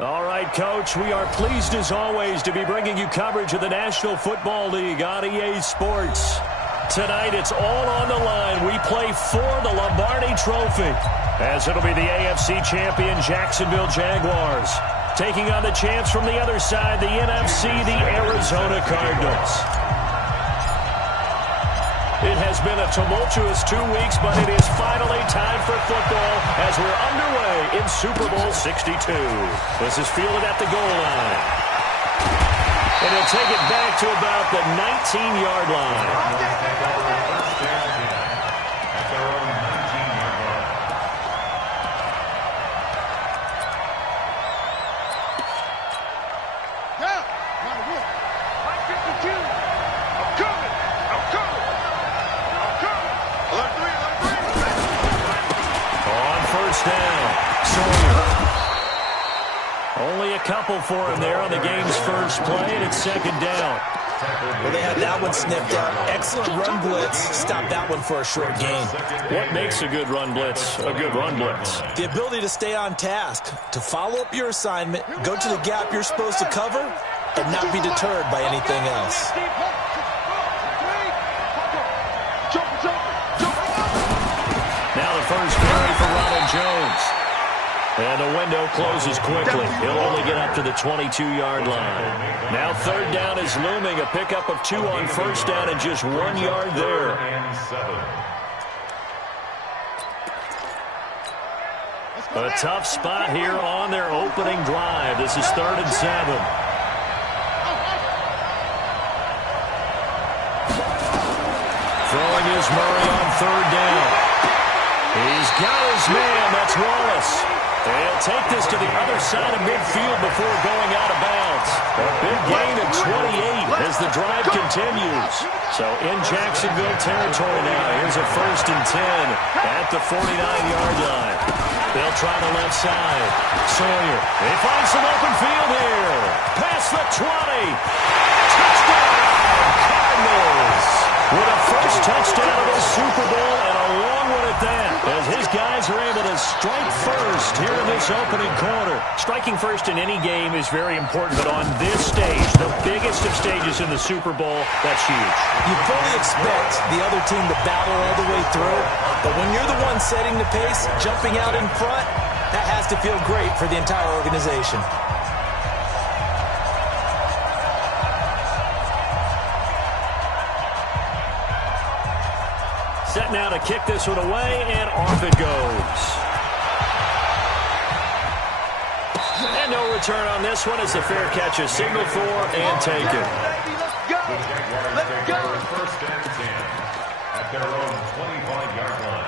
All right, Coach, we are pleased as always to be bringing you coverage of the National Football League on EA Sports. Tonight, it's all on the line. We play for the Lombardi Trophy, as it'll be the AFC champion Jacksonville Jaguars taking on the champs from the other side, the NFC, the Arizona Cardinals. It has been a tumultuous 2 weeks, but it is finally time for football as we're underway in Super Bowl 62. This is fielded at the goal line. And he'll take it back to about the 19-yard line. Couple for him there on the game's first play, and it's second down. Well, they had that one sniffed out. Excellent run blitz. Stop that one for a short gain. What makes a good run blitz a good run blitz? The ability to stay on task, to follow up your assignment, go to the gap you're supposed to cover, and not be deterred by anything else. Now the first carry for Ronald Jones. And the window closes quickly. He'll only get up to the 22-yard line. Now third down is looming. A pickup of 2 on first down and just 1 yard there. A tough spot here on their opening drive. This is 3rd and 7. Throwing is Murray on 3rd down. He's got his man. That's Wallace. They'll take this to the other side of midfield before going out of bounds. A big gain of 28 as the drive continues. So in Jacksonville territory now, here's a 1st and 10 at the 49-yard line. They'll try the left side. Sawyer, they find some open field here. Past the 20. Touchdown, Cardinals. With a first touchdown of the Super Bowl and a long one at that, as his guys are able to strike first here in this opening quarter. Striking first in any game is very important, but on this stage, the biggest of stages in the Super Bowl, that's huge. You fully expect the other team to battle all the way through, but when you're the one setting the pace, jumping out in front, that has to feel great for the entire organization. Set now to kick this one away, and off it goes. And no return on this one as the fair catch is signaled for and taken. Let's go! Let's go! 1st and 10 at their own 25-yard line.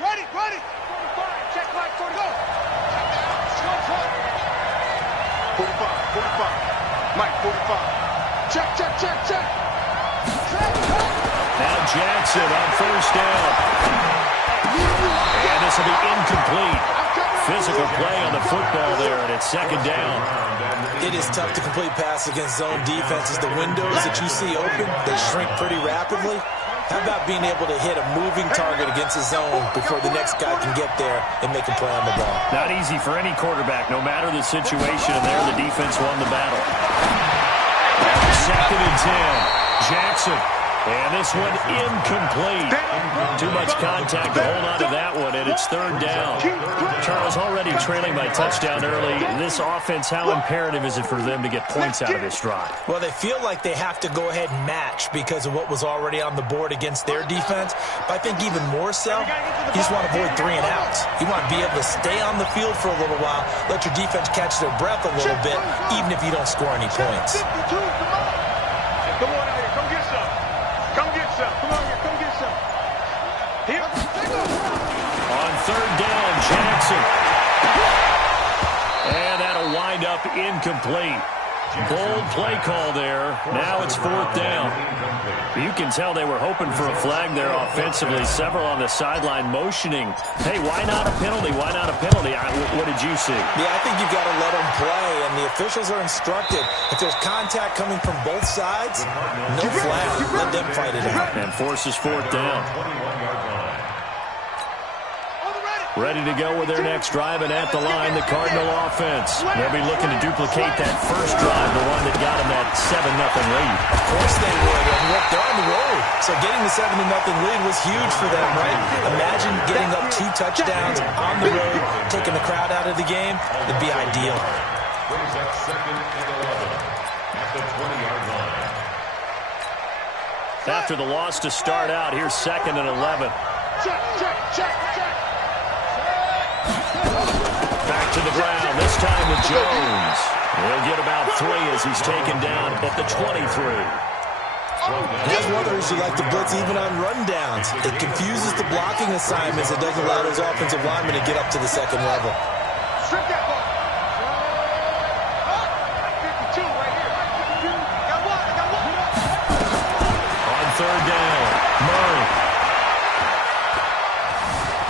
Ready, ready! 45, check line 40, go! 45. Mike, 45. Check, check, check, check. Now Jackson on 1st down. And this will be incomplete. Physical play on the football there, and it's 2nd down. It is tough to complete pass against zone defenses. The windows that you see open, they shrink pretty rapidly. How about being able to hit a moving target against the zone before the next guy can get there and make a play on the ball? Not easy for any quarterback, no matter the situation, and there the defense won the battle. 2nd and 10. Jackson. And this one incomplete. Too much contact to hold on to that one, and it's 3rd down. Charles, already trailing by touchdown early. This offense, how imperative is it for them to get points out of this drive? Well, they feel like they have to go ahead and match because of what was already on the board against their defense. But I think even more so, you just want to avoid 3 and outs. You want to be able to stay on the field for a little while, let your defense catch their breath a little bit, even if you don't score any points. Come on out here, come get some. Come get some. Come on here, come get some. Here. On 3rd down, Jackson. And that'll wind up incomplete. Bold play call there. Now it's 4th down. You can tell they were hoping for a flag there offensively. Several on the sideline motioning. Hey, why not a penalty? Why not a penalty? What did you see? Yeah, I think you've got to let them play, and the officials are instructed. If there's contact coming from both sides, no flag. Let them fight it out. And forces 4th down. Ready to go with their next drive, and at the line, the Cardinal offense. They'll be looking to duplicate that first drive, the one that got them that 7-0 lead. Of course they would. And look, they're on the road. So getting the 7-0 lead was huge for them, right? Imagine getting up 2 touchdowns on the road, taking the crowd out of the game. It'd be ideal. Brings up 2nd and 11 at the 20-yard line. After the loss to start out, here's 2nd and 11. Check. Back to the ground, this time with Jones. He'll get about 3 as he's taken down at the 23. As runners, you like to blitz even on rundowns. It confuses the blocking assignments. It doesn't allow those offensive linemen to get up to the second level. Strip that ball. 52 right here. Got one. On 3rd down, Murray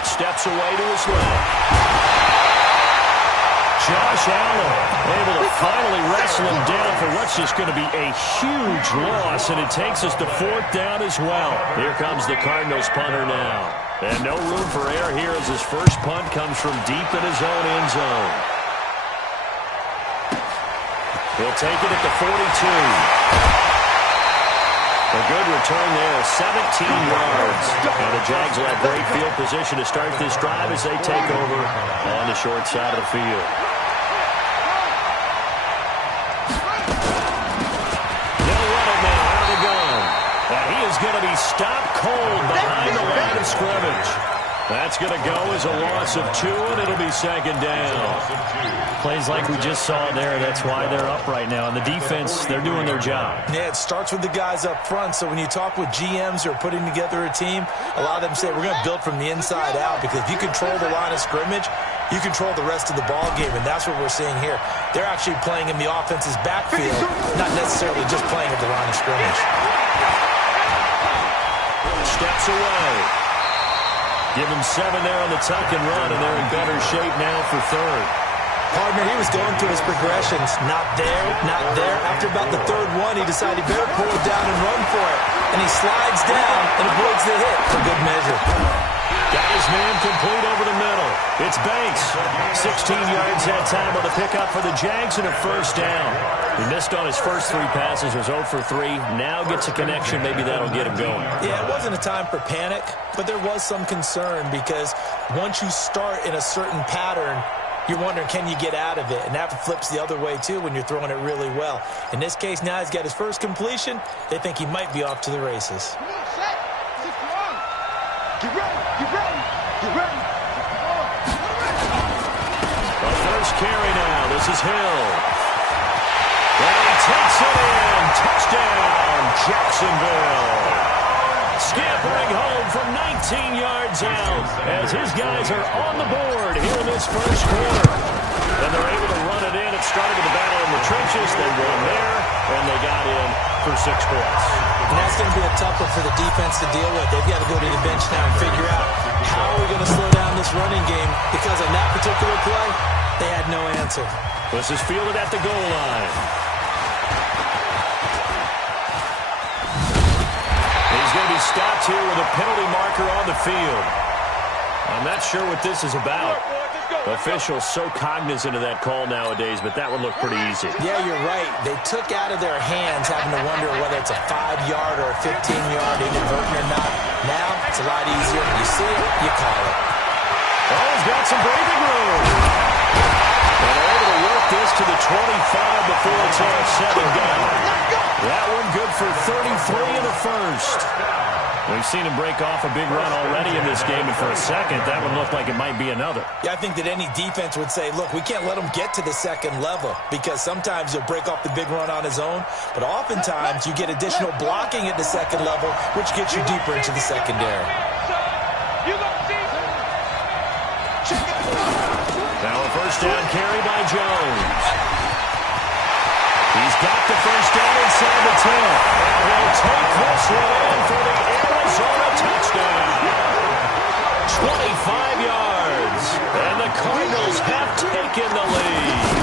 steps away to his left. Josh Allen able to finally wrestle him down for what's just going to be a huge loss, and it takes us to 4th down as well. Here comes the Cardinals punter now. And no room for error here as his first punt comes from deep in his own end zone. He'll take it at the 42. A good return there, 17 yards. And the Jags will have great field position to start this drive as they take over on the short side of the field. They'll run it now out of the gun. And he is going to be stopped cold behind the line of scrimmage. That's going to go as a loss of 2, and it'll be 2nd down. Plays like we just saw there. That's why they're up right now. And the defense, they're doing their job. Yeah, it starts with the guys up front. So when you talk with GMs who are putting together a team, a lot of them say we're going to build from the inside out, because if you control the line of scrimmage, you control the rest of the ball game, and that's what we're seeing here. They're actually playing in the offense's backfield, not necessarily just playing at the line of scrimmage. Steps away. Give him 7 there on the tuck and run, and they're in better shape now for 3rd. Partner, he was going through his progressions. Not there, not there. After about the 3rd one, he decided he better pull it down and run for it. And he slides down and avoids the hit for good measure. Got his man complete over the middle. It's Banks. 16 yards that time on the pickup for the Jags and a 1st down. He missed on his first 3 passes, was 0 for 3. Now gets a connection. Maybe that'll get him going. Yeah, it wasn't a time for panic, but there was some concern, because once you start in a certain pattern, you're wondering, can you get out of it? And that flips the other way, too, when you're throwing it really well. In this case, now he's got his first completion. They think he might be off to the races. Get ready. The first carry now. This is Hill. And he takes it in. Touchdown, Jacksonville. Scampering home from 19 yards out as his guys are on the board here in this first quarter. And they're able to run it in. It started with the battle in the trenches. They won there, and they got in for 6 points. And that's going to be a tough one for the defense to deal with. They've got to go to the bench now and figure out, how are we going to slow down this running game? Because on that particular play, they had no answer. This is fielded at the goal line. He's going to be stopped here with a penalty marker on the field. I'm not sure what this is about. Officials so cognizant of that call nowadays, but that would look pretty easy. Yeah, you're right. They took out of their hands having to wonder whether it's a 5-yard or a 15-yard, inadvertent or not. Now, it's a lot easier. When you see it, you call it. Oh, he's got some breathing room. And they're able to work this to the 25 before it's all said and done. That one good for 33 in the first. We've seen him break off a big run already in this game, and for a second, that one looked like it might be another. Yeah, I think that any defense would say, look, we can't let him get to the second level, because sometimes he'll break off the big run on his own, but oftentimes you get additional blocking at the second level, which gets you deeper into the secondary. Now a first down carry by Jones. He's got the first down inside the 10. And he'll take this one in for the Arizona touchdown. 25 yards. And the Cardinals have taken the lead.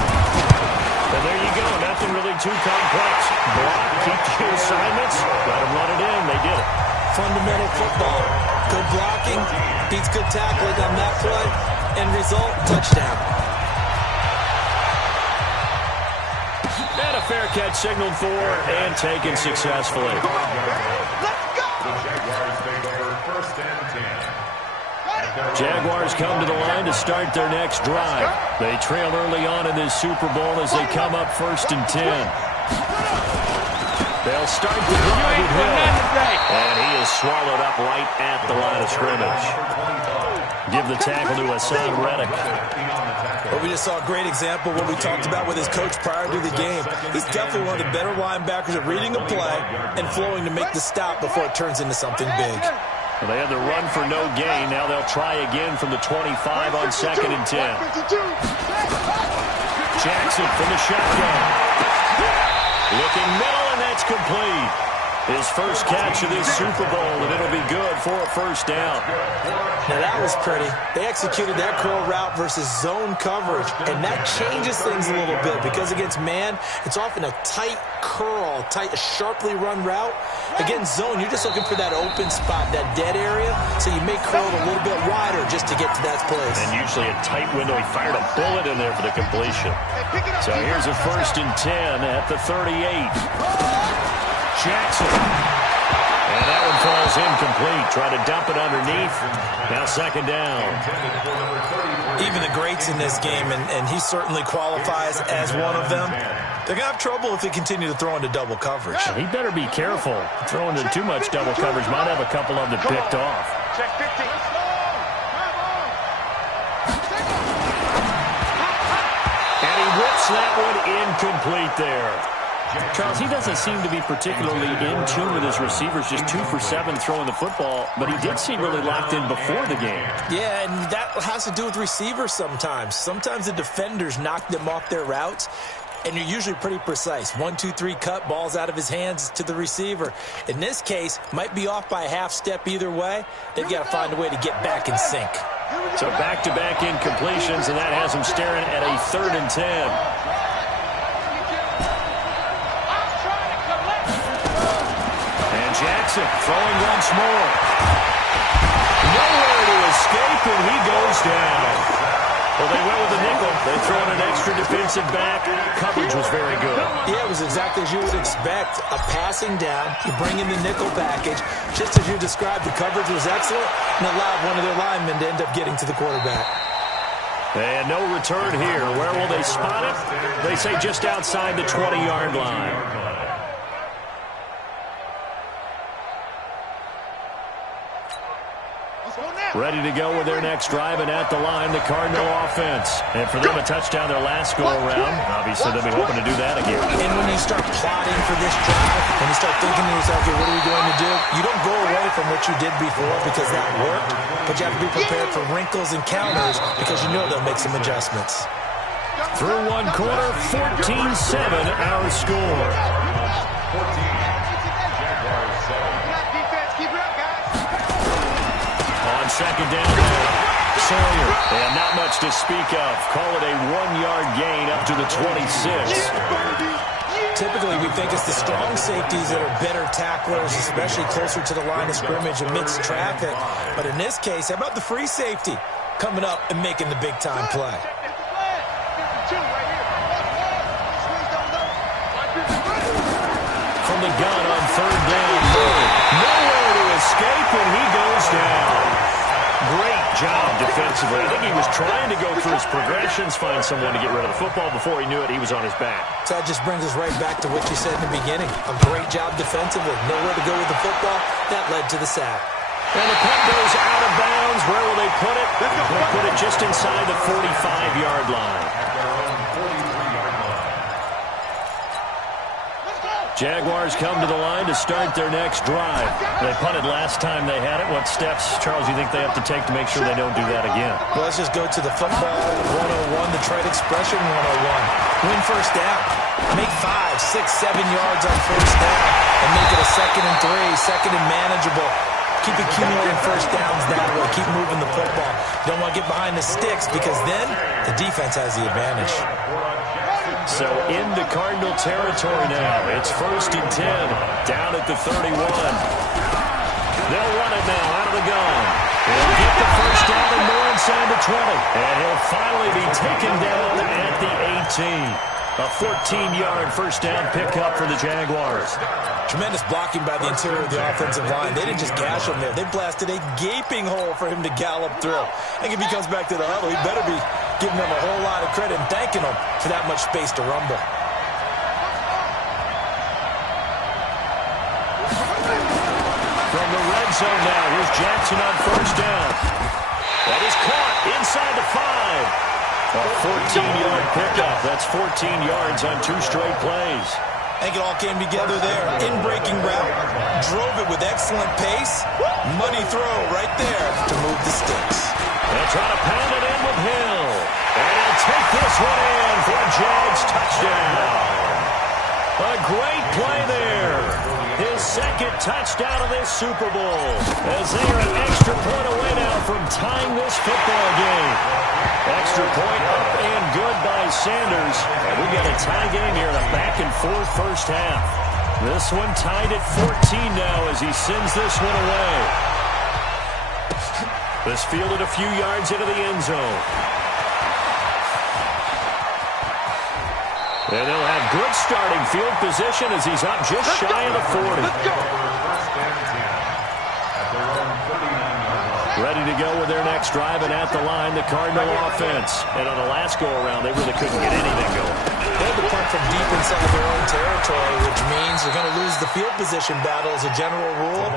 And there you go. Nothing really too complex. Block, keep the assignments, let them run it in. They did it. Fundamental football. Good blocking, beats good tackling on that play. End result, touchdown. And a fair catch signaled for and taken successfully. The Jaguars take over first and 10. Jaguars come to the line to start their next drive. They trail early on in this Super Bowl as they come up first and 10. They'll start the drive with Hill. And he is swallowed up right at the line of scrimmage. Give the tackle to Hassan Reddick. Well, we just saw a great example of what we talked about with his coach prior to the game. He's definitely one of the better linebackers at reading a play and flowing to make the stop before it turns into something big. Well, they had the run for no gain. Now they'll try again from the 25 on second and 10. Jackson from the shotgun. Looking middle, and that's complete. His first catch of this Super Bowl, and it'll be good for a first down. Now that was pretty. They executed that curl route versus zone coverage, and that changes things a little bit because against man, it's often a tight curl, sharply run route. Against zone, you're just looking for that open spot, that dead area, so you may curl it a little bit wider just to get to that place. And usually a tight window. He fired a bullet in there for the completion. So here's a first and 10 at the 38. Jackson. And that one falls incomplete. Try to dump it underneath. Now second down. Even the greats in this game, and he certainly qualifies as one of them, they're going to have trouble if they continue to throw into double coverage. He better be careful. Throwing into too much double coverage might have a couple of them picked off. Check 15. And he whips that one incomplete there. Charles, he doesn't seem to be particularly in tune with his receivers, just 2 for 7 throwing the football, but he did seem really locked in before the game. Yeah, and that has to do with receivers sometimes. Sometimes the defenders knock them off their routes, and you're usually pretty precise. 1, 2, 3 cut, balls out of his hands to the receiver. In this case, might be off by a half step either way. They've got to find a way to get back in sync. So back-to-back incompletions, and that has him staring at a 3rd and 10. Jackson throwing once more. Nowhere to escape, and he goes down. Well, they went with the nickel. They throw in an extra defensive back. Coverage was very good. Yeah, it was exactly as you would expect. A passing down. You bring in the nickel package. Just as you described, the coverage was excellent and allowed one of their linemen to end up getting to the quarterback. And no return here. Where will they spot it? They say just outside the 20-yard line. Ready to go with their next drive, and at the line, the Cardinal offense. And for them, a touchdown their last go-around. Obviously, they'll be hoping to do that again. And when you start plotting for this drive, when you start thinking to yourself, okay, what are we going to do? You don't go away from what you did before because that worked, but you have to be prepared for wrinkles and counters because you know they'll make some adjustments. Through one quarter, 14-7 our score. 14. Jaguars 7. Second down there. Sawyer. And not much to speak of. Call it a 1-yard gain up to the 26. Typically, we think it's the strong safeties that are better tacklers, especially closer to the line of scrimmage amidst traffic. But in this case, how about the free safety coming up and making the big-time play? From the gun on 3rd down. Nowhere to escape, and he goes down. Great job defensively. I think he was trying to go through his progressions, find someone to get rid of the football. Before he knew it, he was on his back. So that just brings us right back to what you said in the beginning. A great job defensively. Nowhere to go with the football. That led to the sack. And the punt goes out of bounds. Where will they put it? They'll put it just inside the 45-yard line. Jaguars come to the line to start their next drive. They punted last time they had it. What steps, Charles, you think they have to take to make sure they don't do that again? Well, let's just go to the football 101, the trade expression 101. Win first down. Make 5, 6, 7 yards on first down and make it a 2nd and 3, 2nd and manageable. Keep accumulating first downs that way. Keep moving the football. You don't want to get behind the sticks because then the defense has the advantage. So into Cardinal territory now. It's 1st and 10, down at the 31. They'll run it now out of the gun. He'll get the first down and more inside the 20. And he'll finally be taken down at the 18. A 14-yard first down pickup for the Jaguars. Tremendous blocking by the interior of the offensive line. They didn't just gash him there. They blasted a gaping hole for him to gallop through. I think if he comes back to the huddle, he better be giving them a whole lot of credit and thanking them for that much space to rumble. From the red zone now, here's Jackson on first down. That is caught inside the 5. A 14-yard pickup. That's 14 yards on 2 straight plays. I think it all came together there. In-breaking route. Drove it with excellent pace. Money throw right there to move the sticks. They'll try to pound it in with Hill. And he'll take this one in for a Jags touchdown. A great play there. His 2nd touchdown of this Super Bowl. As they are an extra point away now from tying this football game. Extra point up and good by Sanders. And we got a tie game here in a back-and-forth first half. This one tied at 14 now as he sends this one away. This fielded a few yards into the end zone. And they'll have good starting field position as he's up just shy of the 40. Ready to go with their next drive, and at the line, the Cardinal offense. And on the last go-around, they really couldn't get anything going. They had to punt from deep inside their own territory, which means they're going to lose the field position battle as a general rule.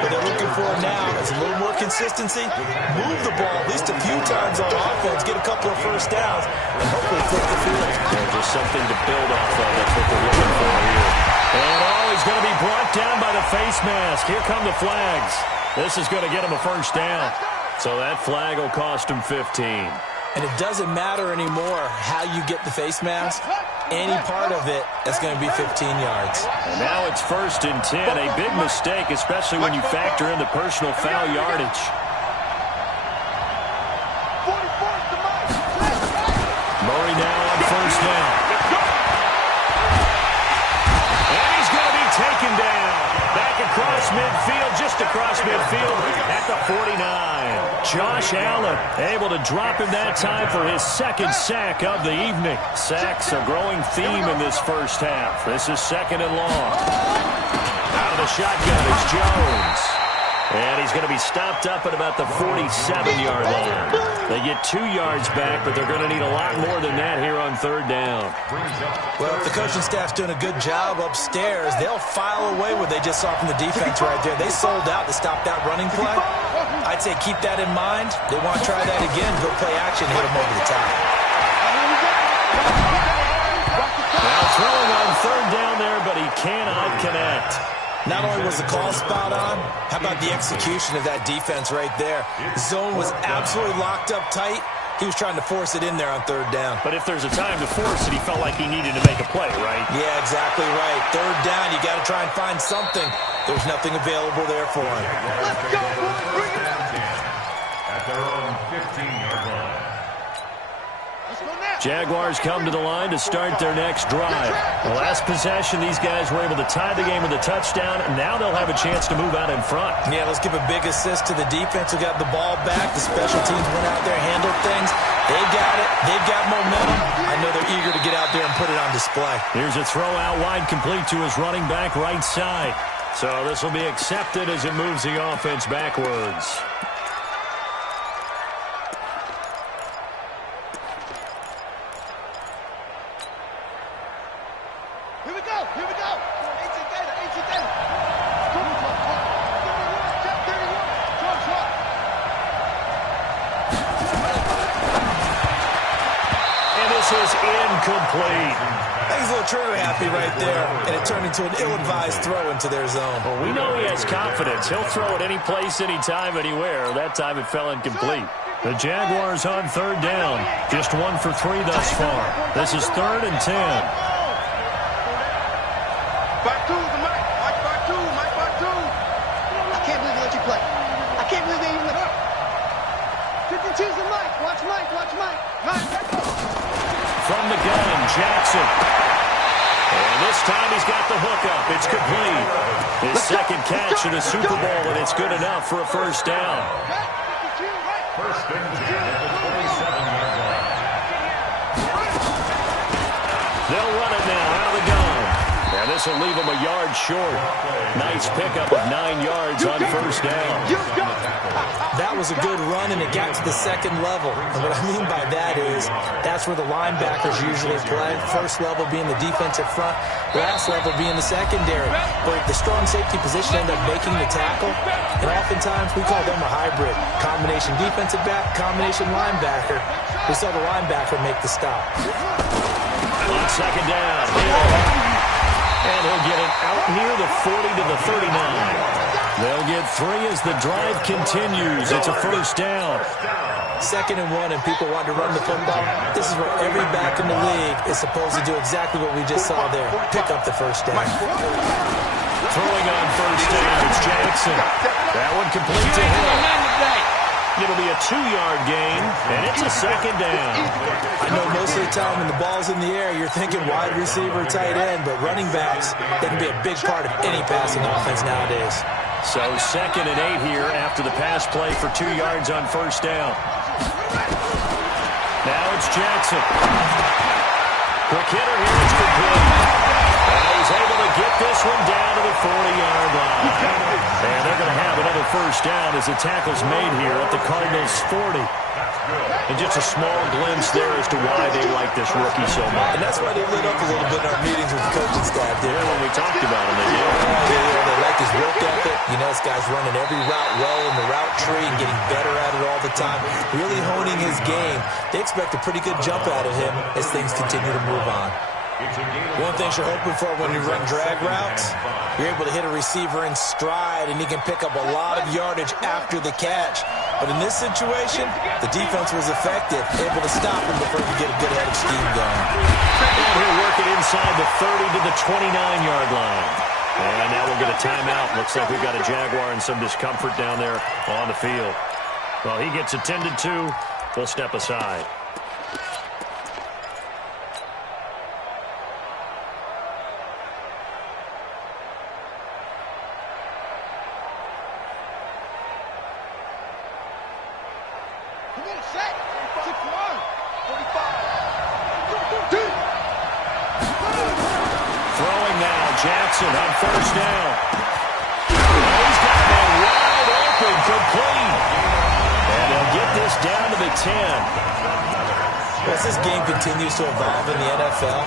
What they're looking for now is a little more consistency, move the ball at least a few times on offense, get a couple of first downs, and hopefully flip the field. Yeah, just something to build off of. That's what they're looking for here. And he's going to be brought down by the face mask. Here come the flags. This is going to get him a first down. So that flag will cost him 15. And it doesn't matter anymore how you get the face mask. Any part of it is going to be 15 yards. And now it's 1st and 10. A big mistake, especially when you factor in the personal foul yardage. Murray now on first down. And he's going to be taken down. Back across midfield, just across midfield at the 49. Josh Allen able to drop him that time for his 2nd sack of the evening. Sacks a growing theme in this first half. This is 2nd and long. Out of the shotgun is Jones. And he's going to be stopped up at about the 47-yard line. They get 2 yards back, but they're going to need a lot more than that here on 3rd down. Well, if the coaching staff's doing a good job upstairs, they'll file away what they just saw from the defense right there. They sold out to stop that running play. I'd say keep that in mind. They want to try that again, go play action, hit them over the top. Now throwing on 3rd down there, but he cannot connect. Not only was the call spot on, how about the execution of that defense right there? The zone was absolutely locked up tight. He was trying to force it in there on 3rd down. But if there's a time to force it, he felt like he needed to make a play, right? Yeah, exactly right. 3rd down, you got to try and find something. There's nothing available there for him. Let's go, boys. Bring it up. At their own 15-yard line. Jaguars come to the line to start their next drive. The last possession, these guys were able to tie the game with a touchdown, and now they'll have a chance to move out in front. Yeah, let's give a big assist to the defense who got the ball back. The special teams went out there, handled things. They got it. They've got momentum. I know they're eager to get out there and put it on display. Here's a throw out wide, complete to his running back right side. So this will be accepted as it moves the offense backwards. Here we go. Here we go. 18 data. 18 data. And this is incomplete. I think he's a little trigger happy right there, and it turned into an ill-advised throw into their zone. Well, we know he has confidence. He'll throw it any place, anytime, anywhere. That time it fell incomplete. The Jaguars on 3rd down. Just 1 for 3 thus far. This is 3rd and 10. 5-2 is the Mike. Mike 5-2. Mike 5-2. I can't believe they let you play. I can't believe they even let up. 52's the Mike. Watch Mike. Watch Mike. From the gun, Jackson. And this time he's got the hookup. It's complete. His second catch in the Super Bowl, and it's good enough for a first down. First and 10 at the 27-yard line. They'll run it now out of the gun. And this will leave him a yard short. Nice pickup of 9 yards on first down. That was a good run, and it got to the second level. And what I mean by that is that's where the linebackers usually play. First level being the defensive front, last level being the secondary. But the strong safety position ended up making the tackle. And oftentimes we call them a hybrid. Combination defensive back, combination linebacker. We saw the linebacker make the stop. On second down, and he'll get it out near the 40 to the 39. They'll get 3 as the drive continues. It's a first down. 2nd and 1, and people want to run the football. This is where every back in the league is supposed to do exactly what we just saw there. Pick up the first down. Throwing on first down, it's Jackson. That one complete to Hill. It'll be a 2-yard gain, and it's a second down. I know most of the time when the ball's in the air, you're thinking wide receiver, tight end, but running backs, that can be a big part of any passing offense nowadays. So 2nd and 8 here after the pass play for 2 yards on first down. Now it's Jackson. Quick hitter here, it's complete. And he's able to get this one down to the 40-yard line. And they're going to have another first down as the tackle's made here at the Cardinals' 40. And just a small glimpse there as to why they like this rookie so much. And that's why they lit up a little bit in our meetings with the coaching staff. Yeah, when we talked about him, they did. They like his work ethic. You know, this guy's running every route well in the route tree and getting better at it all the time. Really honing his game. They expect a pretty good jump out of him as things continue to move on. One thing you're hoping for when you run drag routes, you're able to hit a receiver in stride, and he can pick up a lot of yardage after the catch. But in this situation, the defense was effective, able to stop him before he could get a good head of steam going. And he'll work it inside the 30 to the 29-yard line. And now we'll get a timeout. Looks like we've got a Jaguar and some discomfort down there on the field. Well, he gets attended to. We'll step aside. Jackson on first down. He's got that wide open, complete. And they'll get this down to the 10. As this game continues to evolve in the NFL,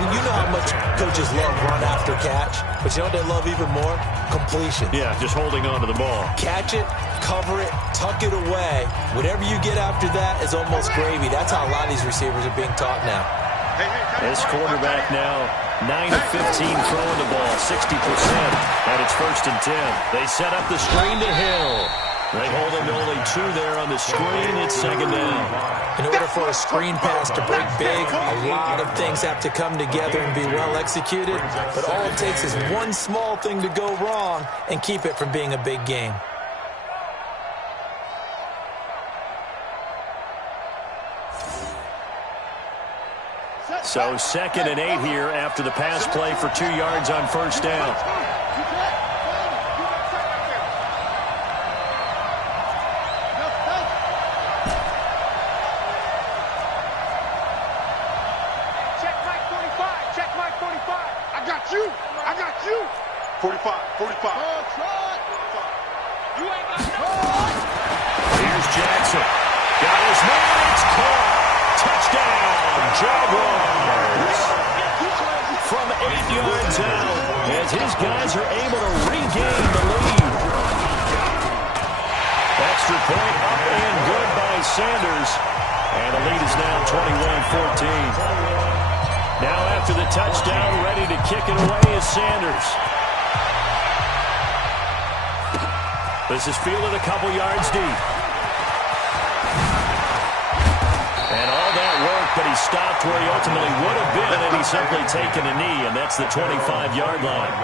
you know how much coaches love run after catch, but you know what they love even more? Completion. Yeah, just holding on to the ball. Catch it, cover it, tuck it away. Whatever you get after that is almost gravy. That's how a lot of these receivers are being taught now. This quarterback now 9 of 15 throwing the ball, 60%. And it's 1st and 10. They set up the screen to Hill. They hold him to only 2 there on the screen. It's 2nd down. In order for a screen pass to break big, a lot of things have to come together and be well executed. But all it takes is one small thing to go wrong and keep it from being a big game. So 2nd and 8 here after the pass play for 2 yards on first down. Check Mike 45. Check Mike 45. I got you. I got you. 45. 45. You ain't got no. Here's Jackson. Got his man. It's caught. Touchdown, Jaguars. From 8 yards out, as his guys are able to regain the lead. Extra point up and good by Sanders. And the lead is now 21-14. Now after the touchdown, ready to kick it away is Sanders. This is fielded a couple yards deep. And all that work, but he stopped where he ultimately would have been, and he's simply taken a knee, and that's the 25-yard line.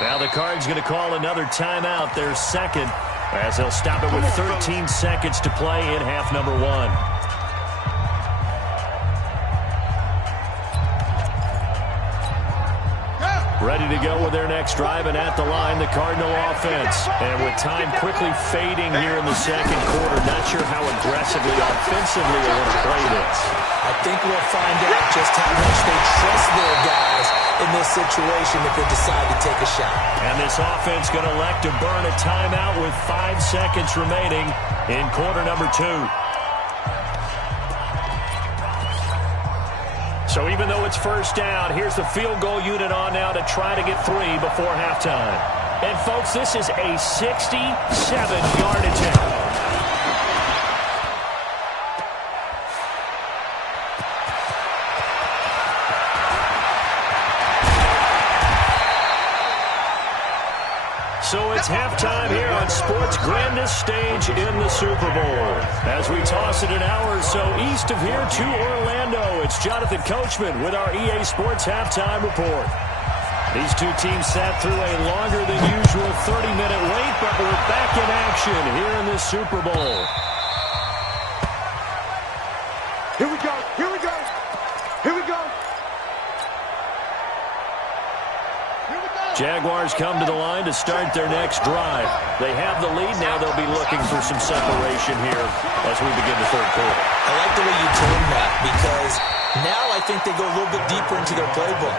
Now the Cards going to call another timeout, their second, as they'll stop it with 13 seconds to play in half number 1. Ready to go with their next drive, and at the line, the Cardinal offense. And with time quickly fading here in the second quarter, not sure how aggressively, offensively they want to play this. I think we'll find out just how much they trust their guys in this situation if they decide to take a shot. And this offense going to elect to burn a timeout with 5 seconds remaining in quarter number 2. So even though it's first down, here's the field goal unit on now to try to get 3 before halftime. And, folks, this is a 67-yard attempt. So it's halftime here on sports' grandest stage in the Super Bowl. As we toss it an hour or so east of here to Orlando, it's Jonathan Coachman with our EA Sports Halftime Report. These two teams sat through a longer than usual 30-minute wait, but we're back in action here in the Super Bowl. Here we go. Here we go. Here we go. Jaguars come to the line to start their next drive. They have the lead. Now they'll be looking for some separation here as we begin the third quarter. I like the way you turned that, because now I think they go a little bit deeper into their playbook.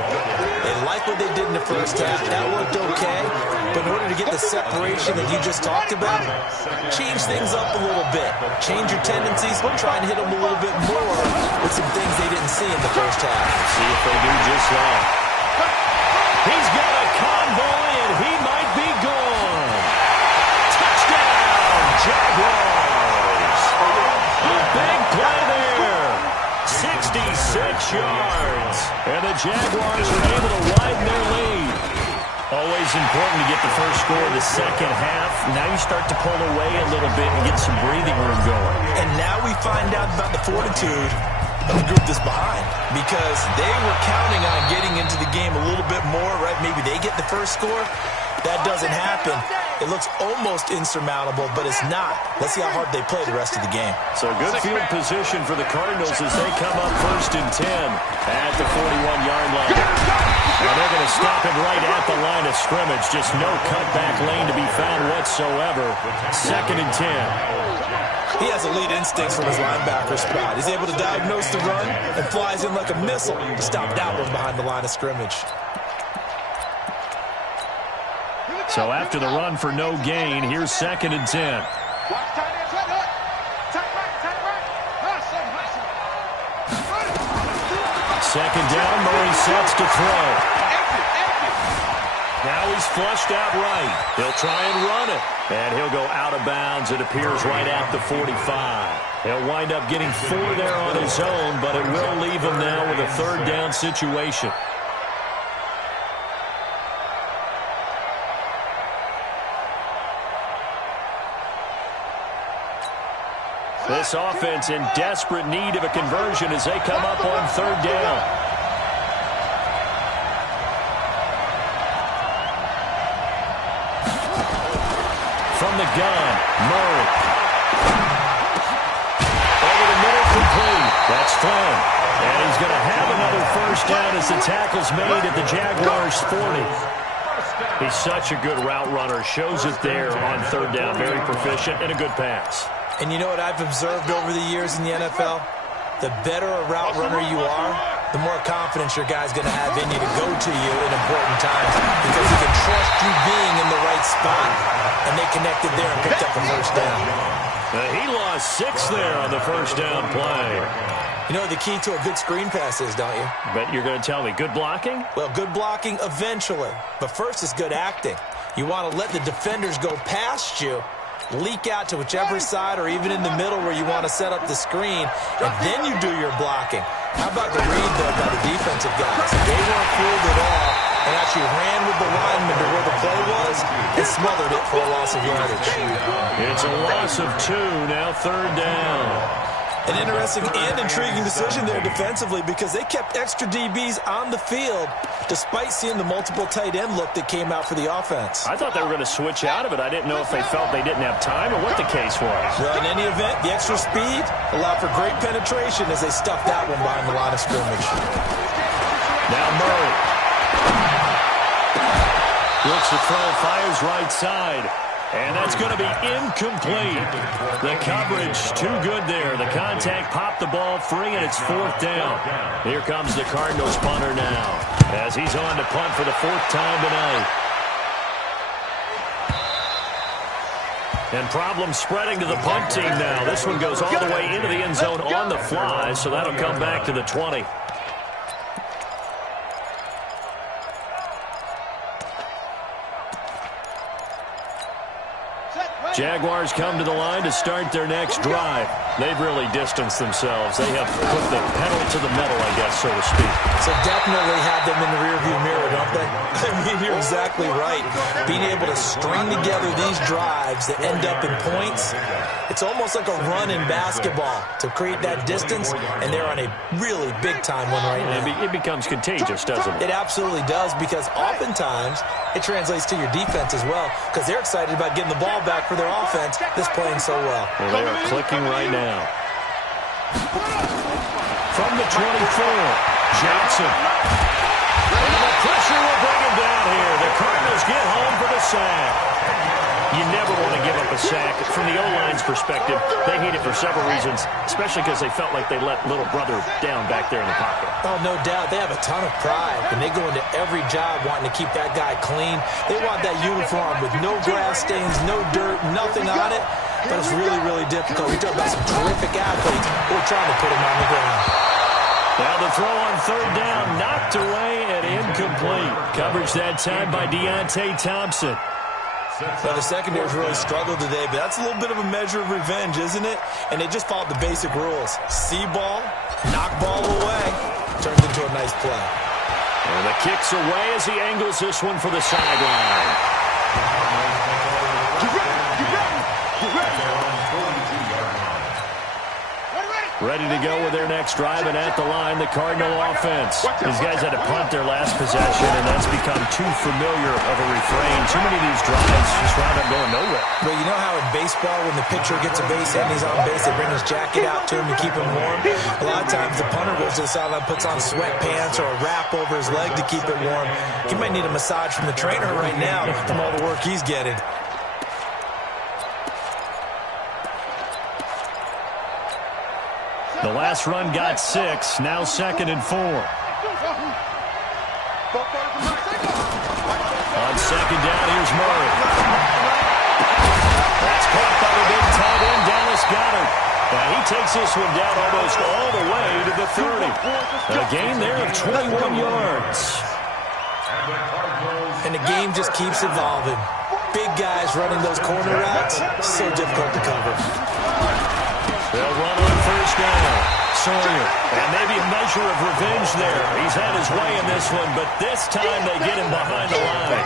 They like what they did in the first half. That worked okay. But in order to get the separation that you just talked about, change things up a little bit. Change your tendencies. Try and hit them a little bit more with some things they didn't see in the first half. See if they do just that. He's got a convoy, and he might be gone. Touchdown, Jaguars. A big play there. 66 yards. And the Jaguars are able to widen their lead. Always important to get the first score of the second half. Now you start to pull away a little bit and get some breathing room going. And now we find out about the fortitude of the group that's behind, because they were counting on getting into the game a little bit more, right? Maybe they get the first score. That doesn't happen. It looks almost insurmountable, but it's not. Let's see how hard they play the rest of the game. So good field position for the Cardinals as they come up 1st and 10 at the 41-yard line. And they're going to stop it right at the line of scrimmage. Just no cutback lane to be found whatsoever. 2nd and 10. He has elite instincts from his linebacker spot. He's able to diagnose the run and flies in like a missile to stop that one behind the line of scrimmage. So after the run for no gain, here's 2nd and 10. Second down, Murray sets to throw. Now he's flushed out right. He'll try and run it. And he'll go out of bounds, it appears, right at the 45. He'll wind up getting 4 there on his own, but it will leave him now with a 3rd down situation. This offense in desperate need of a conversion as they come up on 3rd down. From the gun, Murray. Over the middle, complete. That's Flynn. And he's going to have another 1st down as the tackle's made at the Jaguars' 40. He's such a good route runner. Shows it there on 3rd down. Very proficient and a good pass. And you know what I've observed over the years in the NFL? The better a route runner you are, the more confidence your guy's going to have in you to go to you in important times, because he can trust you being in the right spot. And they connected there and picked up the 1st down. He lost 6 there on the 1st down play. You know what the key to a good screen pass is, don't you? But you're going to tell me, good blocking? Well, good blocking eventually. But first is good acting. You want to let the defenders go past you, leak out to whichever side or even in the middle where you want to set up the screen, and then you do your blocking. How about the read, though, by the defensive guys? They weren't fooled at all and actually ran with the lineman to where the play was and smothered it for a loss of yardage. It's a loss of 2, now 3rd down. An interesting and intriguing decision there defensively because they kept extra DBs on the field despite seeing the multiple tight end look that came out for the offense. I thought they were going to switch out of it. I didn't know if they felt they didn't have time or what the case was. Well, in any event, the extra speed allowed for great penetration as they stuffed that one behind the line of scrimmage. Now Murray. Looks to throw, fires right side. And that's going to be incomplete. The coverage too good there. The contact popped the ball free, and it's 4th down. Here comes the Cardinals punter now as he's on to punt for the 4th time tonight. And problems spreading to the punt team now. This one goes all the way into the end zone on the fly, so that'll come back to the 20. Jaguars come to the line to start their next drive. They've really distanced themselves. They have put the pedal to the metal, I guess, so to speak. So definitely have them in the rearview mirror, don't they? I mean, you're exactly right. Being able to string together these drives that end up in points, it's almost like a run in basketball to create that distance, and they're on a really big-time one right now. It becomes contagious, doesn't it? It absolutely does, because oftentimes it translates to your defense as well, because they're excited about getting the ball back for their offense that's playing so well. Well, they are clicking right now. From the 24, Johnson. And the pressure will bring him down here. The Cardinals get home for the sack. You never want to give up a sack. From the O-line's perspective, they hate it for several reasons, especially because they felt like they let little brother down back there in the pocket. Oh, no doubt. They have a ton of pride, and they go into every job wanting to keep that guy clean. They want that uniform with no grass stains, no dirt, nothing on it. But it's really, really difficult. We talk about some terrific athletes. We're trying to put them on the ground. Now the throw on 3rd down, knocked away and incomplete. Coverage that time by Deontay Thompson. Well, the secondary's really struggled today, but that's a little bit of a measure of revenge, isn't it? And they just followed the basic rules. See ball, knock ball away, turns into a nice play. And the kick's away as he angles this one for the sideline. Ready to go with their next drive, and at the line, the Cardinal offense. These guys had to punt their last possession, and that's become too familiar of a refrain. Too many of these drives just wound up going nowhere. Well, you know how in baseball, when the pitcher gets a base and he's on base, they bring his jacket out to him to keep him warm? A lot of times, the punter goes to the sideline, puts on sweatpants or a wrap over his leg to keep it warm. He might need a massage from the trainer right now from all the work he's getting. The last run got 6, now 2nd and 4. On 2nd down, here's Murray. That's caught by the big tight end, Dallas Goedert. And he takes this one down almost all the way to the 30. A gain there of 21 yards. And the game just keeps evolving. Big guys running those corner routes, so difficult to cover. They'll run on 1st down. Sawyer. And maybe a measure of revenge there. He's had his way in this one, but this time they get him behind the line.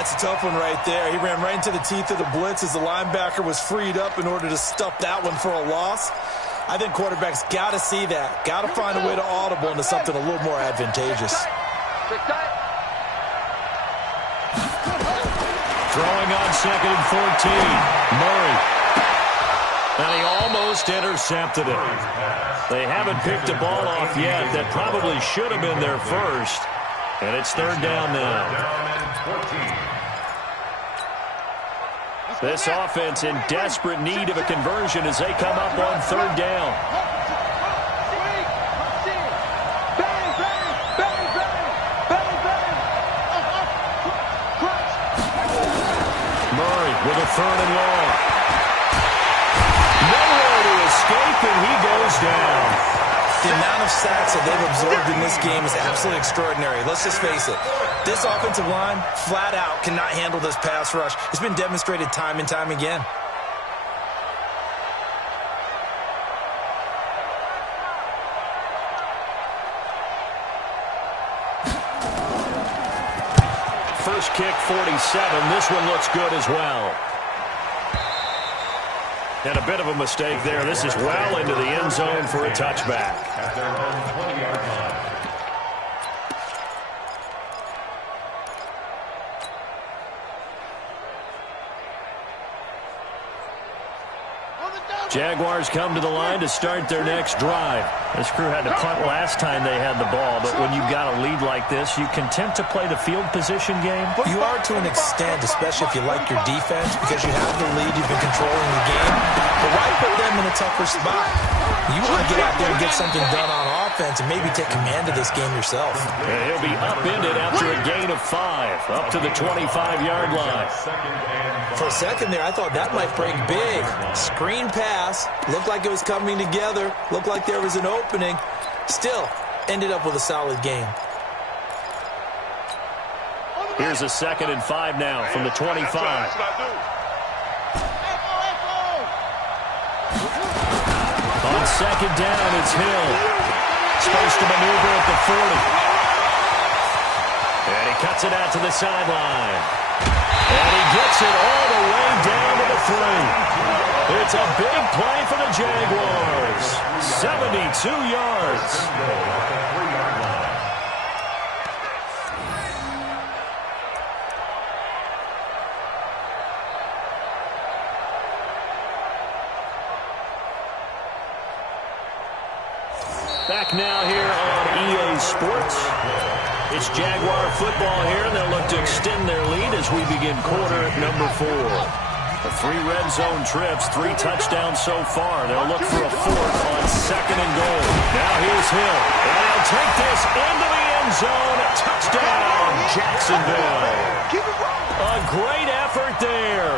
It's a tough one right there. He ran right into the teeth of the blitz as the linebacker was freed up in order to stuff that one for a loss. I think quarterbacks got to see that. Got to find a way to audible into something a little more advantageous. Throwing on 2nd and 14. Murray. And he almost intercepted it. They haven't picked a ball off yet. That probably should have been their first. And it's 3rd down now. This offense in desperate need of a conversion as they come up on 3rd down. Murray with a 3rd and long. Escape, and he goes down. The amount of sacks that they've absorbed in this game is absolutely extraordinary. Let's just face it. This offensive line, flat out, cannot handle this pass rush. It's been demonstrated time and time again. First kick, 47. This one looks good as well. And a bit of a mistake there. This is well into the end zone for a touchback. At their own 20-yard line. Jaguars come to the line to start their next drive. This crew had to punt last time they had the ball, but when you've got a lead like this, you content to play the field position game? You are to an extent, especially if you like your defense, because you have the lead, you've been controlling the game. But why put them in a tougher spot? You want to get out there and get something done on offense and maybe take command of this game yourself. And he'll be upended after a gain of 5, up to the 25-yard line. For a second there, I thought that might break big. Screen pass. Looked like it was coming together. Looked like there was an opening. Still, ended up with a solid game. Here's a 2nd and 5 now from the 25. On 2nd down, it's Hill. Supposed to maneuver at the 40. And he cuts it out to the sideline. And he gets it all the way down to the 3. It's a big play for the Jaguars. 72 yards. Back now here on EA Sports. It's Jaguar football here, and they'll look to extend their lead as we begin quarter number 4. The 3 red zone trips, 3 touchdowns so far. They'll look for a 4th on 2nd and goal. Now here's Hill, and he'll take this into the end zone. A touchdown, Jacksonville. A great effort there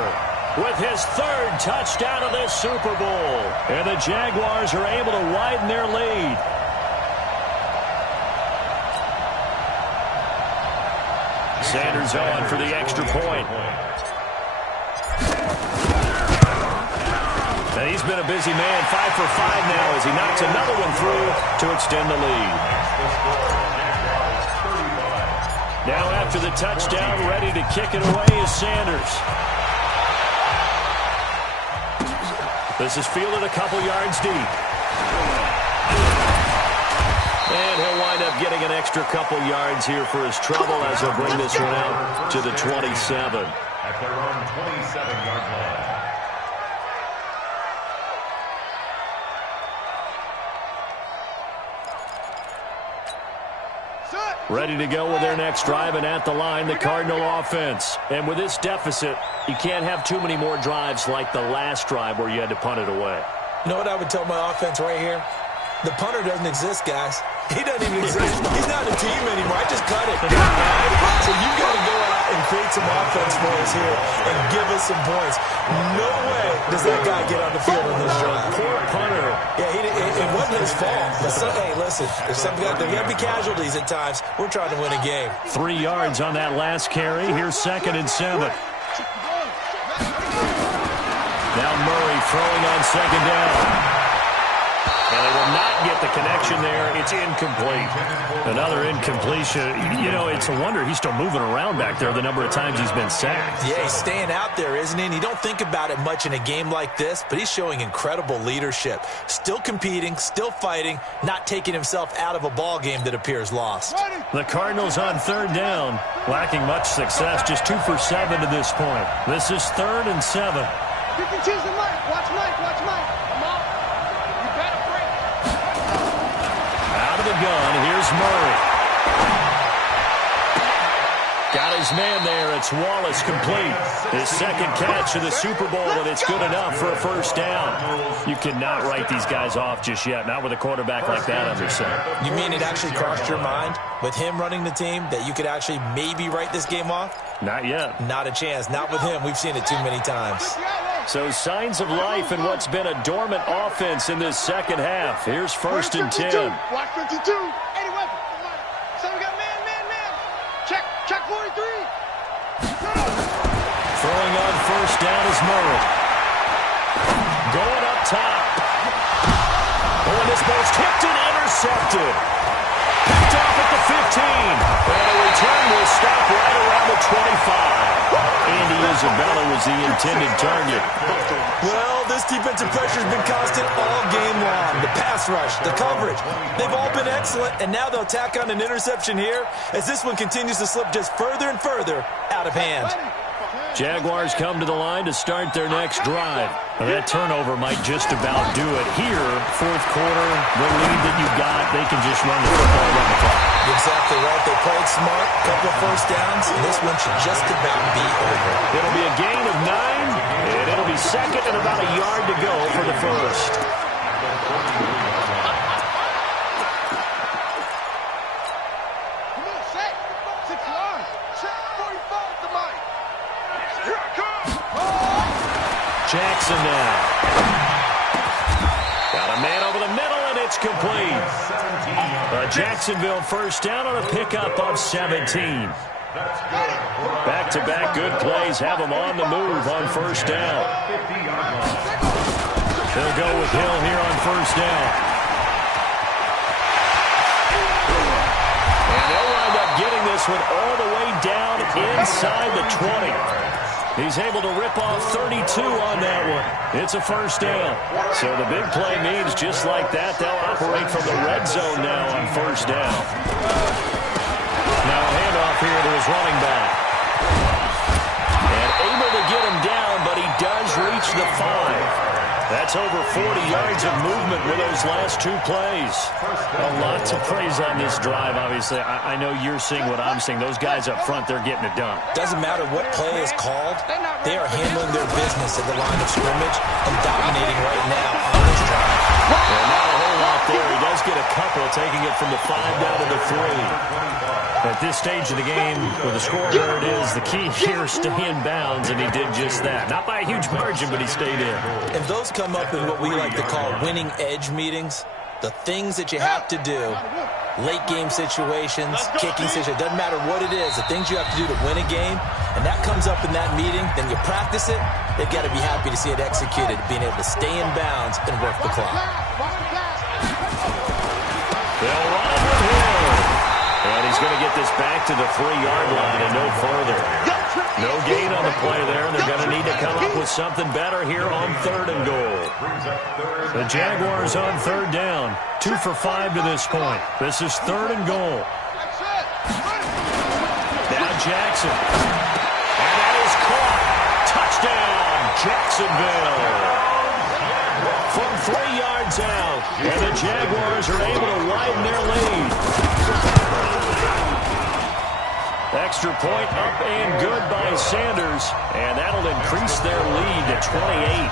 with his 3rd touchdown of this Super Bowl. And the Jaguars are able to widen their lead. Sanders on for the extra point. And he's been a busy man, 5 for 5 now as he knocks another one through to extend the lead. Now after the touchdown, ready to kick it away is Sanders. This is fielded a couple yards deep. And he'll wind up getting an extra couple yards here for his trouble as he'll bring this one out to the 27. At their own 27-yard line. Ready to go with their next drive, and at the line, the Cardinal offense. And with this deficit, you can't have too many more drives like the last drive where you had to punt it away. You know what I would tell my offense right here? The punter doesn't exist, guys. He doesn't even exist. He's not a team anymore. I just cut it. So you got to go out and create some offense for us here and give us some points. No way does that guy get on the field on this drive. Poor punter. Yeah, it wasn't his fault. But hey, listen, if something got to be casualties at times, we're trying to win a game. 3 yards on that last carry. Here's 2nd and 7. Now Murray throwing on 2nd down. And they will not get the connection there. It's incomplete. Another incompletion. You know, it's a wonder he's still moving around back there the number of times he's been sacked. Yeah, he's staying out there, isn't he? And you don't think about it much in a game like this, but he's showing incredible leadership. Still competing, still fighting, not taking himself out of a ball game that appears lost. The Cardinals on 3rd down, lacking much success, just 2 for 7 to this point. This is 3rd and 7. You can choose the mic. Watch Mike. Watch Mike. Out of the gun, here's Murray. Got his man there. It's Wallace complete. His 2nd catch of the Super Bowl, and it's good enough for a 1st down. You cannot write these guys off just yet, not with a quarterback like that under center. You mean it actually crossed your mind with him running the team that you could actually maybe write this game off? Not yet. Not a chance. Not with him. We've seen it too many times. So signs of life in what's been a dormant offense in this 2nd half. Here's 1st and 10. Watch 52. 80 weapon. So we got man. Check 43. Throwing on 1st down is Murray. Going up top. Oh, and this ball's tipped and intercepted. Picked off at the 15. And a return will stop right around the 25. And he is Isabella was the intended target. Well, this defensive pressure has been constant all game long. The pass rush, the coverage, they've all been excellent, and now they'll tack on an interception here as this one continues to slip just further and further out of hand. Jaguars come to the line to start their next drive. Now, that turnover might just about do it here. Fourth quarter, the lead that you got, they can just run the football around the clock. Exactly right. They played smart, couple of first downs, and this one should just about be over. It'll be a gain of 9, and it'll be second and about a yard to go for the first. Jackson now. Got a man over the middle, and it's complete. A Jacksonville first down on a pickup of 17. Back-to-back good plays have them on the move on first down. They'll go with Hill here on first down. And they'll wind up getting this one all the way down inside the 20. He's able to rip off 32 on that one. It's a first down. So the big play means just like that, they'll operate from the red zone now on first down. Now a handoff here to his running back. And able to get him down, but he does reach the 5. That's over 40 yards of movement with those last 2 plays. A lot to praise on this drive, obviously. I know you're seeing what I'm seeing. Those guys up front, they're getting it done. Doesn't matter what play is called. They are handling their business at the line of scrimmage and dominating right now on this drive. Well, not a whole lot there. He does get a couple, taking it from the 5 down to the 3. At this stage of the game, with the score where it is, the key here, stay in bounds, and he did just that. Not by a huge margin, but he stayed in. And those come up in what we like to call winning edge meetings. The things that you have to do, late game situations, kicking situations, doesn't matter what it is, the things you have to do to win a game, and that comes up in that meeting, then you practice it, they've got to be happy to see it executed, being able to stay in bounds and work the clock. They'll run it with Hill. And he's going to get this back to the 3-yard line and no further. No gain on the play there, and they're going to need to come up with something better here on 3rd and goal. The Jaguars on 3rd down. 2 for 5 to this point. This is 3rd and goal. Now Jackson. And that is caught. Touchdown, Jacksonville. From 3 yards out, and the Jaguars are able to widen their lead. Extra point up and good by Sanders, and that'll increase their lead to 28.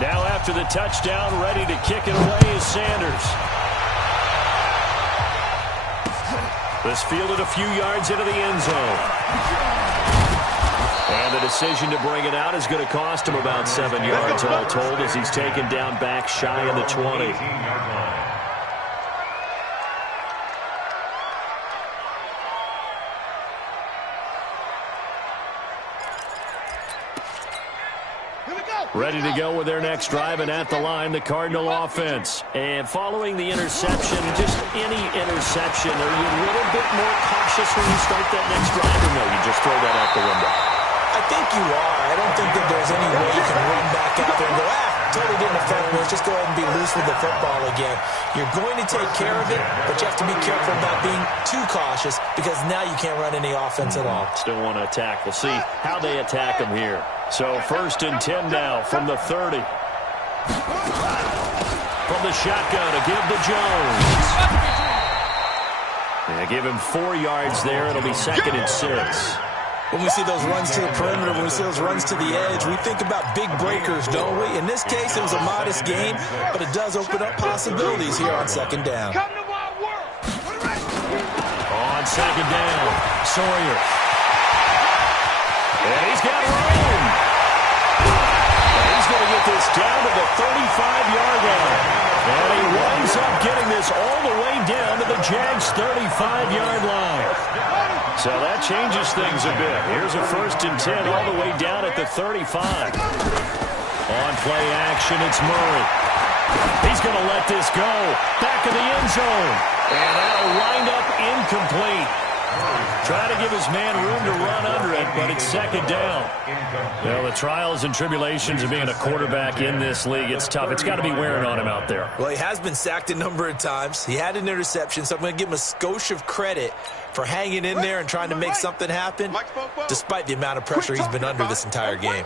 Now after the touchdown, ready to kick it away is Sanders. This fielded a few yards into the end zone. And the decision to bring it out is going to cost him about 7 yards all told as he's taken down back shy of the 20. Ready to go with their next drive, and at the line, the Cardinal offense. And following the interception, just any interception, are you a little bit more cautious when you start that next drive, or no, you just throw that out the window? I think you are. I don't think that there's any way you can run back out there and go, totally didn't affect me. Let's just go ahead and be loose with the football again. You're going to take care of it, but you have to be careful about being too cautious because now you can't run any offense at all. Still want to attack. We'll see how they attack them here. So 1st and 10 now from the 30. From the shotgun to give to Jones. They give him 4 yards there. It'll be 2nd and 6. When we see those runs to the perimeter, when we see those runs to the edge, we think about big breakers, don't we? In this case, it was a modest gain, but it does open up possibilities here on 2nd down. On 2nd down, Sawyer. And he's got room. And he's going to get this down to the 35-yard line. And he winds up getting this all the way down to the Jags' 35-yard line. So that changes things a bit. Here's a 1st and 10 all the way down at the 35. On play action, it's Murray. He's going to let this go. Back of the end zone. And that'll wind up incomplete. Trying to give his man room to run under it, but it's second down. Well, the trials and tribulations of being a quarterback in this league, it's tough. It's got to be wearing on him out there. Well, he has been sacked a number of times. He had an interception, so I'm going to give him a skosh of credit for hanging in there and trying to make something happen, despite the amount of pressure he's been under this entire game.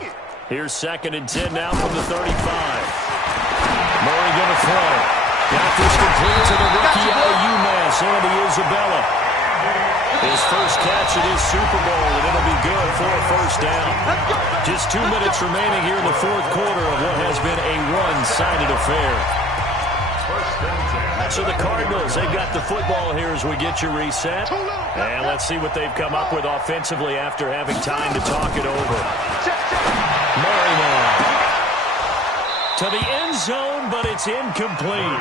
Here's 2nd and 10 now from the 35. Murray going to throw. Got this complete to the rookie out of UMass, Andy Isabella. His first catch in his Super Bowl, and it'll be good for a first down. Just 2 minutes remaining here in the fourth quarter of what has been a one-sided affair. So the Cardinals, they've got the football here as we get you reset. And let's see what they've come up with offensively after having time to talk it over. Murray now to the end zone, but it's incomplete.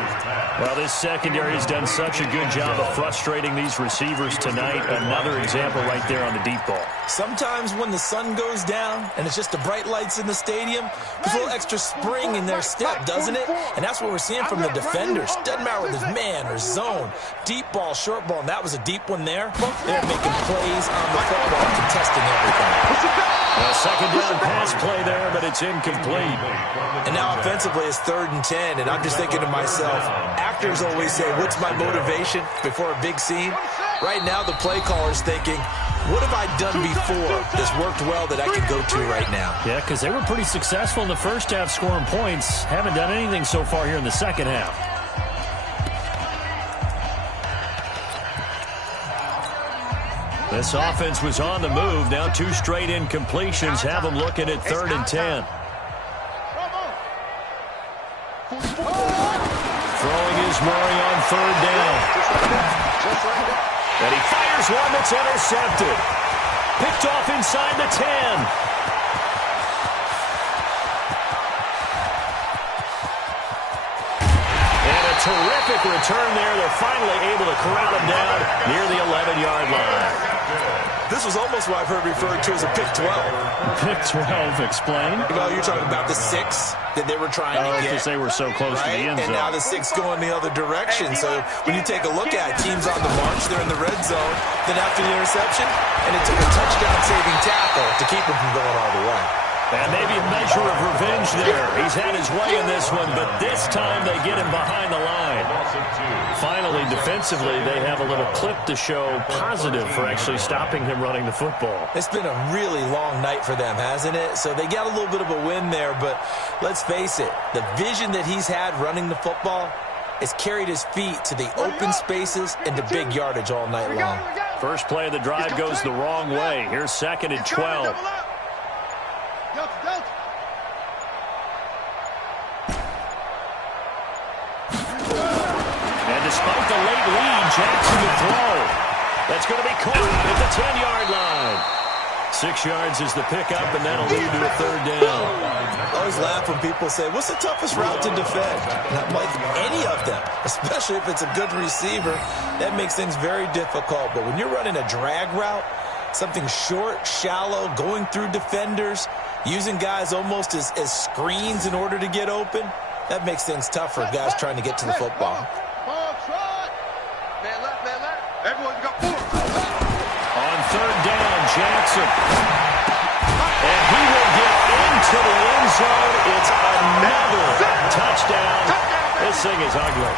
Well, this secondary has done such a good job of frustrating these receivers tonight. Another example right there on the deep ball. Sometimes when the sun goes down and it's just the bright lights in the stadium, there's a little extra spring in their step, doesn't it? And that's what we're seeing from the defenders. Doesn't matter whether it's man or zone, deep ball, short ball, and that was a deep one there. They're making plays on the football, contesting everything. A second down pass play there, but it's incomplete. And now offensively it's 3rd and 10, and I'm just thinking to myself, actors always say, what's my motivation before a big scene? Right now the play caller's thinking, what have I done before that's worked well that I can go to right now? Yeah, because they were pretty successful in the first half scoring points. Haven't done anything so far here in the second half. This offense was on the move. Now 2 straight incompletions have them looking at 3rd and 10. Throwing is Murray on 3rd down. And he fires one that's intercepted. Picked off inside the 10. Terrific return there. They're finally able to corral him down near the 11-yard line. This was almost what I've heard referred to as a pick 12. Pick 12, explain. Well, you're talking about the 6 that they were trying to get. Because they were so close to the end zone. And now the 6 going the other direction. So when you take a look at teams on the march, they're in the red zone. Then after the interception, and it took a touchdown-saving tackle to keep them from going all the way. And maybe a measure of revenge there. He's had his way in this one, but this time they get him behind the line. Finally, defensively, they have a little clip to show positive for actually stopping him running the football. It's been a really long night for them, hasn't it? So they got a little bit of a win there, but let's face it, the vision that he's had running the football has carried his feet to the open spaces and to big yardage all night long. First play of the drive goes the wrong way. Here's 2nd and 12. And despite the late lead, Jackson to throw. That's going to be caught at the 10-yard line. 6 yards is the pickup, and that'll lead to a 3rd down. I always laugh when people say, what's the toughest route to defend? Not like any of them, especially if it's a good receiver. That makes things very difficult. But when you're running a drag route, something short, shallow, going through defenders, using guys almost as screens in order to get open, that makes things tough for guys trying to get to the football. Everyone's got 4. On 3rd down, Jackson. And he will get into the end zone. It's another touchdown. This thing is ugly.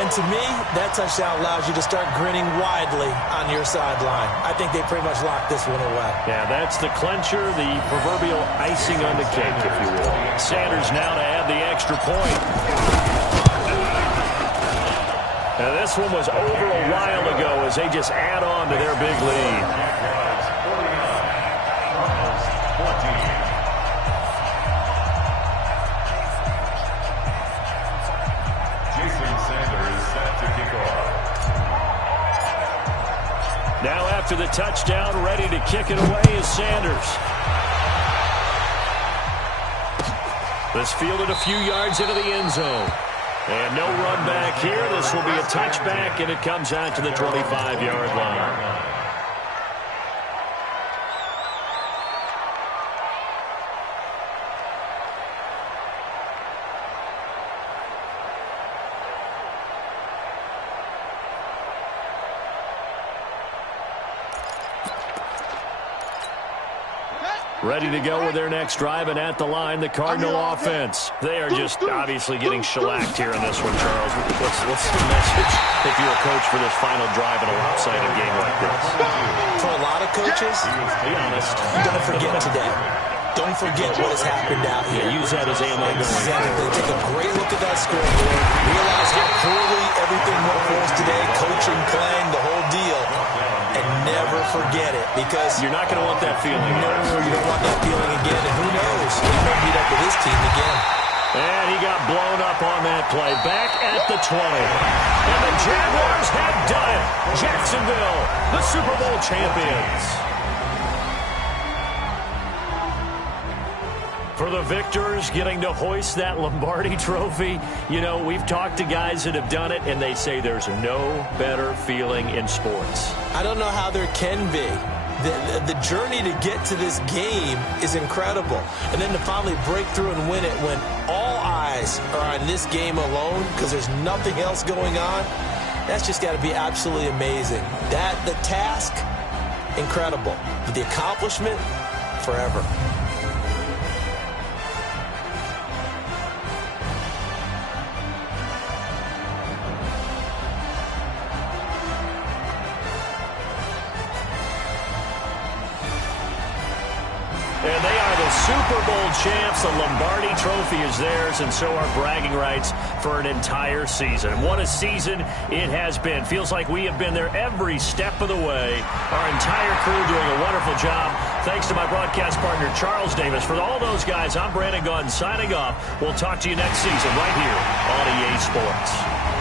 And to me, that touchdown allows you to start grinning widely on your sideline. I think they pretty much locked this one away. Yeah, that's the clincher, the proverbial icing on the cake, if you will. Sanders now to add the extra point. Now, this one was over a while ago as they just add on to their big lead. Now after the touchdown, ready to kick it away is Sanders. This fielded a few yards into the end zone. And no run back here. This will be a touchback, and it comes out to the 25-yard line. Ready to go with their next drive, and at the line, the Cardinal offense. They are just obviously getting shellacked here in this one, Charles. What's the message if you're a coach for this final drive in a lopsided game like this? For a lot of coaches, Be honest. don't forget today. Don't forget what has happened out here. Yeah, use that as ammo going Exactly. Take a great look at that scoreboard. Realize how poorly everything went for us today. Coaching, playing, the whole deal. And never forget it, because You're not going to want that feeling. no, you don't want that feeling again. And who knows? He may meet up with his team again. And he got blown up on that play. Back at the 20. And the Jaguars have done it. Jacksonville, the Super Bowl champions. For the victors, getting to hoist that Lombardi trophy, you know, we've talked to guys that have done it, and they say there's no better feeling in sports. I don't know how there can be. The journey to get to this game is incredible. And then to finally break through and win it when all eyes are on this game alone because there's nothing else going on, that's just got to be absolutely amazing. The task, incredible. But the accomplishment, forever. And they are the Super Bowl champs. The Lombardi trophy is theirs, and so are bragging rights for an entire season. What a season it has been. Feels like we have been there every step of the way. Our entire crew doing a wonderful job. Thanks to my broadcast partner, Charles Davis. For all those guys, I'm Brandon Gaudin signing off. We'll talk to you next season right here on EA Sports.